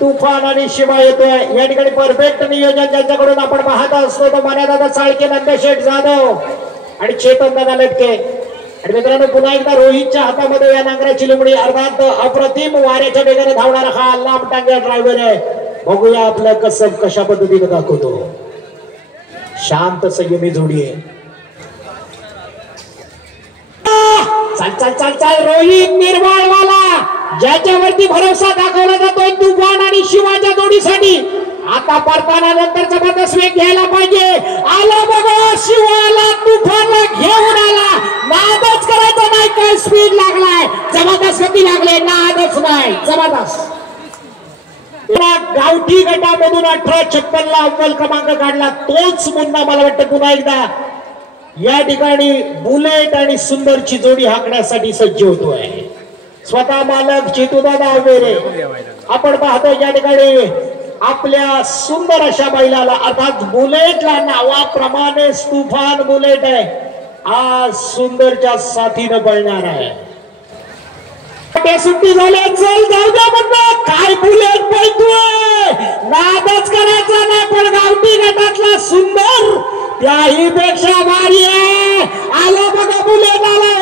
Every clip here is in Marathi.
तुफान आणि शिवा येतोय या ठिकाणी परफेक्ट नियोजन ज्यांच्याकडून आपण पाहत असतो तो मान्यदादा चाळके, नंदशेठ जाधव आणि चेतन दादा लटके. आणि मित्रांनो पुन्हा एकदा रोहितच्या हातामध्ये या नांगराची लुमडी अर्थात अप्रतिम वाऱ्याच्या वेगाने धावणारा हा लांब टांग्या ड्रायव्हर आहे. बघूया आपलं कसब कशा पद्धतीने दाखवतो. शांत संयमी जोडी आहे. चल चल चल चल रोहित निर्वाळवाला ज्याच्यावरती भरोसा दाखवला जातोय तुफान आणि शिवाच्या जोडीसाठी. आता परताना नंतर जबरदस्त वेग घ्यायला पाहिजे. आला बघा शिवाला तुफानला घेऊन आला. नादच करायचा नाही. काय स्पीड लागलाय. जबरदस्त गती लागले. नादच नाही. जबरदस्त गावठी गटामधून 1856 ला अव्वल क्रमांक काढला. तोच मुन्ना मला वाटतं पुन्हा एकदा या ठिकाणी बुलेट आणि सुंदरची जोडी हाकण्यासाठी सज्ज होतोय. स्वतः मालक चेतुदादा अवेरे आपण पाहतो या ठिकाणी आपल्या सुंदर अशा बैलाला अर्थात बुलेटला नावाप्रमाणे तुफान बुलेट आहे. आज सुंदरच्या साथीनं पळणार आहे. सुट्टी झाली. चल जाऊ द्या म्हणलं. काय बुलेट पळतोय. नादच करायचा नाही. पण गावठी गटातला सुंदर त्याही पेक्षा भारी आहे. आला बघा बुलेट आला.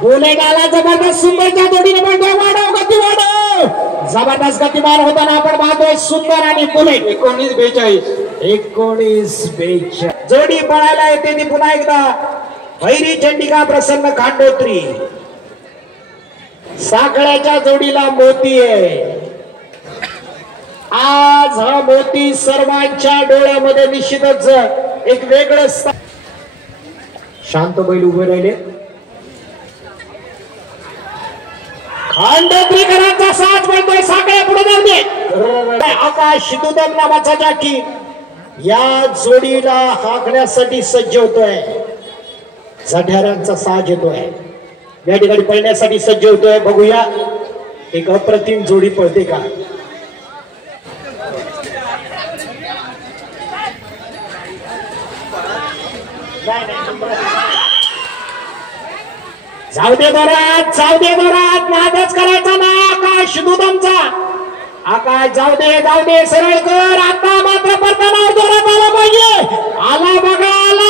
बुलेट आला. जबरदस्त सुंदरच्या जोडीने पळतोय. वाढव गती वाढव. जबरदस्त गतिमान होताना आपण पाहतोय सुंदर आणि बुलेट. 1942 जोडी पळायला येते ती पुन्हा एकदा भैरी चंडिका प्रसन्न खांडोत्री. साखळ्याच्या जोडीला मोती आहे. आज हा मोती सर्वांच्या डोळ्यामध्ये निश्चितच एक वेगळं शांत बैल उभे राहिले. खांडोत्रीकरांचा साथ बनतोय. साखळ्या पुढे जाऊ दे. आकाश दुदम नावाचा जाकी या जोडीला हाकण्यासाठी सज्ज होतोय. झढ्यारांचा साज येतोय. या ठिकाणी पळण्यासाठी सज्ज होतोय. बघूया एक अप्रतिम जोडी पळते का. जाऊ दे दोरात. जाऊ दे दोरात. नादच करायचा ना. आकाश दुदमचा आकाश जाऊ दे सरळ कर. आता मात्र परताना जोरात आला पाहिजे. आला बघा. आला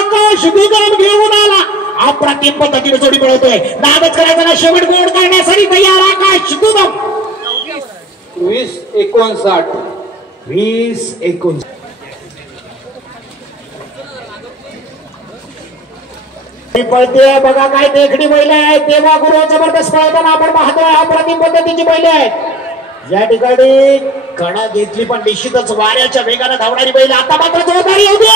आकाश दुदम घेऊन आला. अप्रतिम पद्धतीने जोडी पळवतोय. नादच करायचा ना. शेवट गोड करण्यासाठी तयार आकाश दुदम. 20-59 20-59 पळते. बघा काय देखणी बैल आहे. तेव्हा गुरु जबरदस्त पळताना आपण पाहतोय. अप्रतिम पद्धतीची बैल आहेत. या ठिकाणी कडा घेतली पण निश्चितच वाऱ्याच्या वेगाने धावणारी बैल. आता मात्र जोरदारी येऊ दे.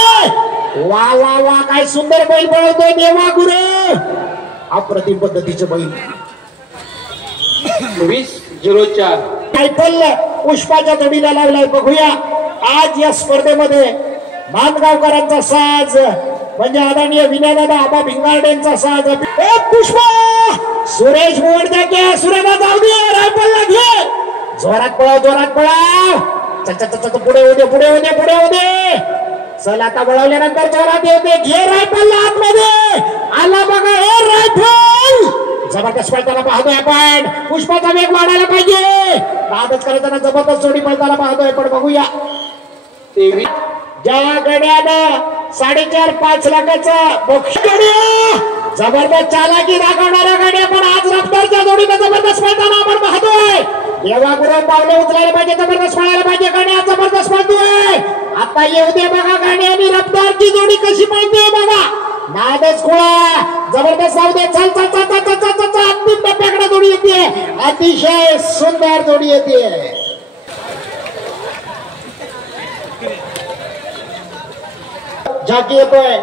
वा वा वा काय सुंदर बैल पळवतोय देवा गुरु. अप्रतिम पद्धतीचे बैल. 20-04 रायफल पुष्पाच्या जोडीला लावलाय. बघूया आज या स्पर्धेमध्ये मानगावकरांचा साज म्हणजे आदरणीय विनयदादा आबा भिंगारडेंचा साज. पुष्पा सुरेश मोडद्या. सुरेला जाऊ दे. रायफलला घे. जोरात पळाव. जोरात पळाव. पुढे होऊ दे. चल आता वळवल्यानंतर जोरात येऊ दे. घे रायफलला आतमध्ये. आला बघा हे रायफल. जबरदस्त पळताना पाहतोय आपण. पुष्पाचा वेग वाढायला पाहिजे. नादच करताना जबरदस्त जोडी पळताना पाहतोय. पण बघूया 23 ज्या गड्यानं 4.5-5 लाखाचा बक्षीस जबरदस्त चालाकी दाखवणाऱ्या गाड्या पण आज रफ्तारच्या जोडीने जबरदस्त पळताना आपण पाहतोय. देवा गुरु पावले उचलायला पाहिजे. जबरदस्त पळायला पाहिजे. गाड्या जबरदस्त पळतोय. आता येऊ दे बघा गाडी आणि रफ्तारची जोडी कशी पळते बघा. नादच खोळा. जबरदस्त जाऊ दे. चल चल चल चल चल चल. अंतिम टप्प्याकडे जोडी येते. अतिशय सुंदर जोडी येते. जाकी येतोय.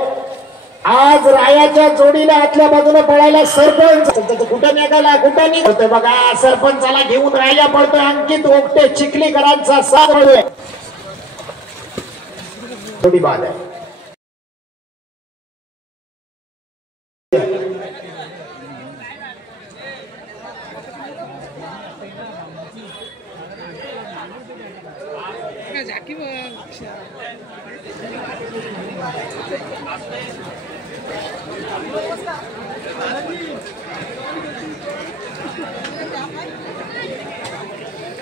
आज रायाच्या जोडीला आतल्या बाजूने पळायला सरपंच. कुठं निघाला कुठं निघतोय बघा. सरपंचाला घेऊन राया पडतोय. अंकित ओकटे चिखलीकरांचा साथ पळतोय. जोडी बाद आहे.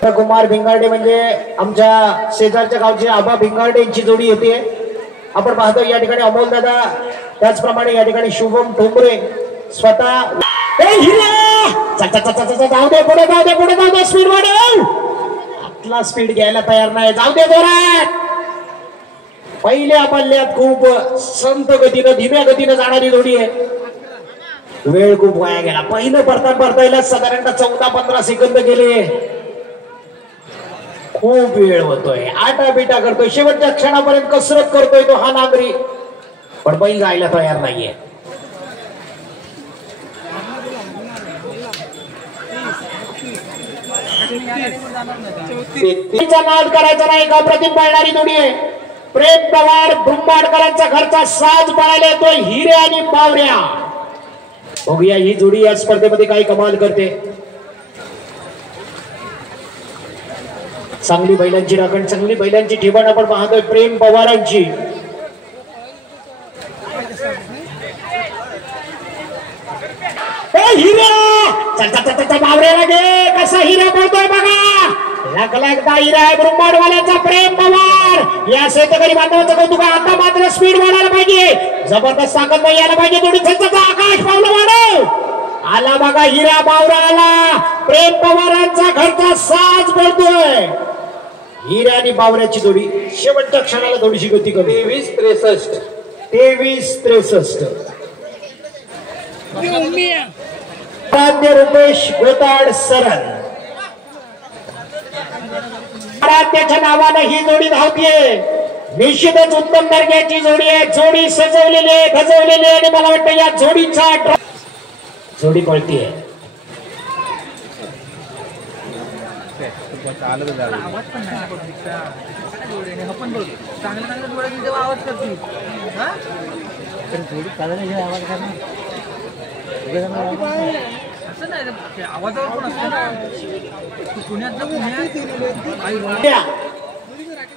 कुमार भिंगारडे म्हणजे आमच्या शेजारच्या गावचे आबा भिंगारडे यांची जोडी येते. आपण पाहतो या ठिकाणी अमोल दादा, त्याचप्रमाणे या ठिकाणी शुभम ठोंबरे स्वतः. जाऊ दे पुढे, जाऊ दे पुढे, जाऊ दे, स्पीड वाढव. आतला स्पीड घ्यायला तयार नाही, जाऊ दे जोरात. पहिल्या पल्ल्यात खूप संत गतीनं धीम्या गतीनं जाणारी जोडी आहे. वेळ खूप वाया गेला. पहिलं परतायला साधारणतः 14-15 सेकंद गेले. खूप वेळ होतोय, आटापिटा करतोय, शेवटच्या क्षणापर्यंत कसरत करतोय तो हा नागरी, पण बैल जायला तयार नाहीये. नाद करायचा नाही का? प्रतिम पळणारी जोडी आहे. प्रेम पवार ब्रह्माडकरांचा घरचा साज पळायला येतोय हिरे आणि बावऱ्या. बघूया ही जोडी या स्पर्धेमध्ये काही कमाल करते. चांगली बैलांची राखण, चांगली बैलांची ठिकाण आपण पाहतोय प्रेम पवारांची. बावऱ्याला घे, कसा हिरा पडतोय बघा. लखलखदा हिरा आहे ब्रह्मांडवाल्याचा प्रेम पवार. या शेतकरी बांधवांचं कौतुक. आता मात्र स्पीड वाढायला पाहिजे, जबरदस्त ताकद यायला पाहिजे. थोडी आकाश पावलं वाढव. आला बघा हिरा बावरा आला. प्रेम पवारांचा घरचा साज पडतोय. हिरा आणि बावऱ्याची जोडी शेवटच्या क्षणाला थोडीशी गती कमी. 23-63. 23-63. आराध्य रुपेश गोताड सरन, आराध्याच्या नावानं ही जोडी धावतीये. निश्चितच उत्तम दर्जाची जोडी आहे. जोडी सजवलेली आहे, गजवलेली आहे, आणि मला वाटतं या जोडीचा जोडी पळतीये.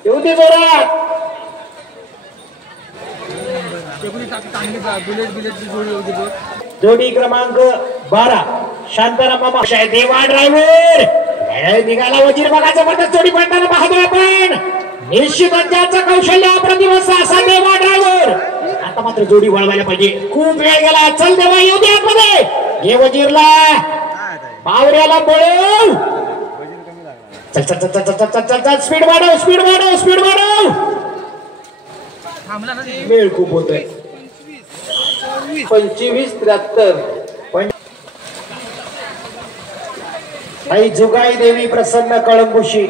येऊ दे जोरात. जोडी क्रमांक 12 शांताराम मामा देवा ड्रायव्हर निघाला. वजीर बघा जबरदस्त जोडी पळताना पाहतोय आपण. निश्चितच त्याचं कौशल्य अप्रतिम असा देवा ड्रायव्हर. आता मात्र जोडी वळवायला पाहिजे, खूप वेळ गेला. चल देवा येऊ दे आतमध्ये. हे वजीरला बावऱ्याला पळव. चल चल चल चल चल चल चल, स्पीड वाढव, स्पीड वाढव, स्पीड वाढव. वेळ खूप होतोय. 25-73. आई जुगाई देवी प्रसन्न कळंबुशी